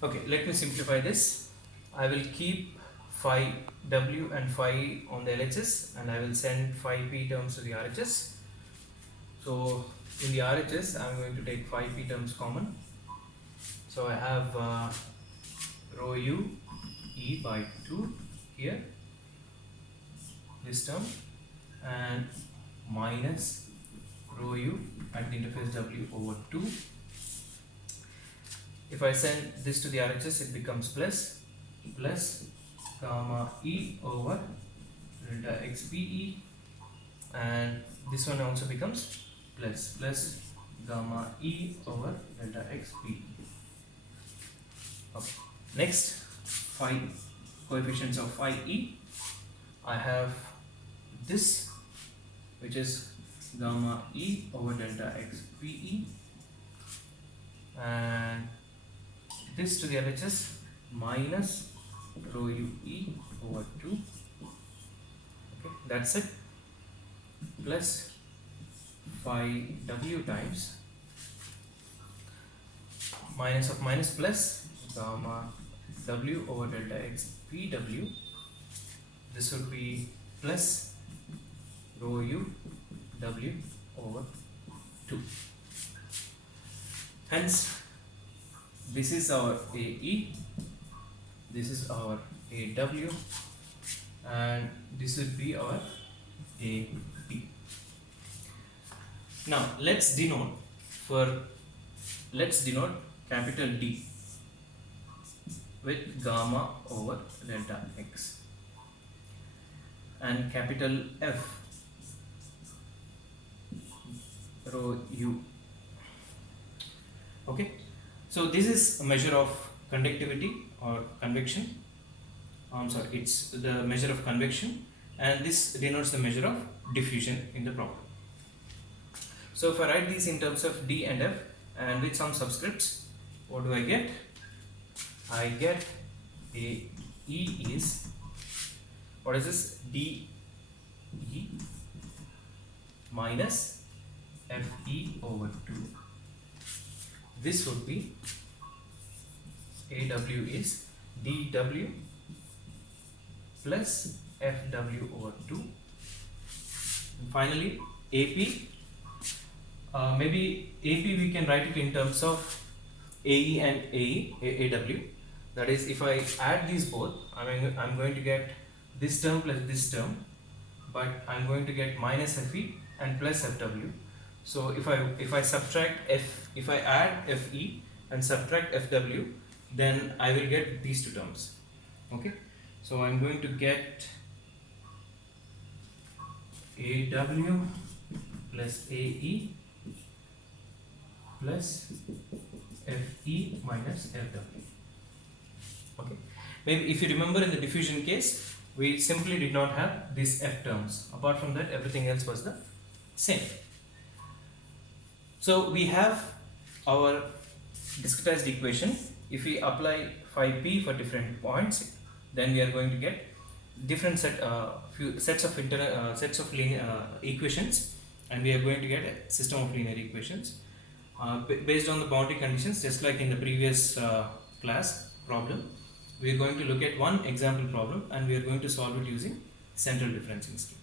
Okay, let me simplify this. I will keep phi w and phi on the LHS, and I will send phi p terms to the RHS. So in the RHS, I am going to take phi p terms common. So I have rho u e by 2 here, this term, and minus rho u at the interface w over 2. If I send this to the RHS, it becomes plus gamma e over delta xpe, and this one also becomes plus gamma e over delta xp. Okay. Next, phi coefficients of phi e. I have this, which is gamma e over delta xpe, and this to the LHS minus rho u e over 2. Okay, that's it. Plus phi w times minus of minus plus gamma w over delta x pw. This would be plus rho u w over 2. Hence, this is our AE, this is our AW, and this would be our AP. Now let's denote capital D with gamma over delta x, and capital F rho u. Okay, so this is a measure of conductivity or convection. I'm sorry, it's the measure of convection, and this denotes the measure of diffusion in the problem. So if I write these in terms of D and F and with some subscripts, what do I get? I get a E is, what is this? D E minus F E over 2. This would be AW is DW plus FW over 2. And finally, AP. Maybe AP we can write it in terms of AE and AW. That is, if I add these both, I'm going to get this term plus this term, but I'm going to get minus FE and plus FW. So if I add FE and subtract FW, then I will get these two terms. Okay, so I'm going to get AW plus AE plus FE minus FW. Okay, maybe if you remember in the diffusion case, we simply did not have these F terms. Apart from that, everything else was the same. So we have our discretized equation. If we apply phi p for different points, then we are going to get different sets of linear equations, and we are going to get a system of linear equations based on the boundary conditions. Just like in the previous class problem, we are going to look at one example problem, and we are going to solve it using central differential scheme.